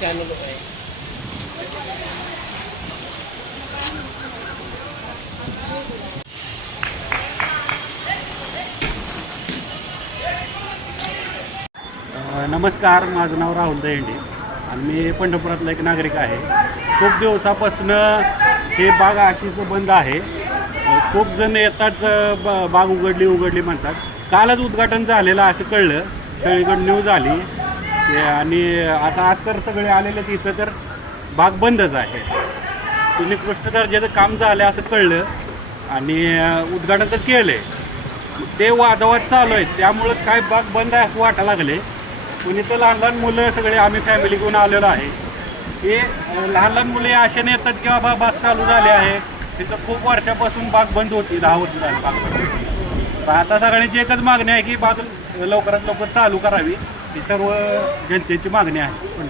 Channel आहे. नमस्कार, माझं नाव राहुल दहिंडे आणि मी पंढरपुरातला एक नागरिक आहे. खूप दिवसापासून हे बाग अशीच बंद आहे. खूप जण येतात, बाग उघडली म्हणतात. कालच उद्घाटन झालेलं असं कळलं, सगळीकडे न्यूज आली आणि आता आज तर सगळे आलेले इथं तर बाग बंदच आहे. निकृष्ट दर्जाचं काम झालं असं कळलं आणि उद्घाटन तर केलं आहे. ते वादावाद चालू आहेत, त्यामुळं काय बाग बंद आहे असं वाटायला लागले. पण इथं लहान लहान मुलं सगळे आम्ही फॅमिली घेऊन आलेलो आहे. हे लहान लहान मुले आशेने येतात की बाबा बाग चालू झाली आहे. तिथं खूप वर्षापासून बाग बंद होती, 10 वर्ष झाली बाग बंद होती. पण आता सगळ्यांची एकच मागणी आहे की बाग लवकरात लवकर चालू करावी, ही सर्व जनतेची मागणी आहे.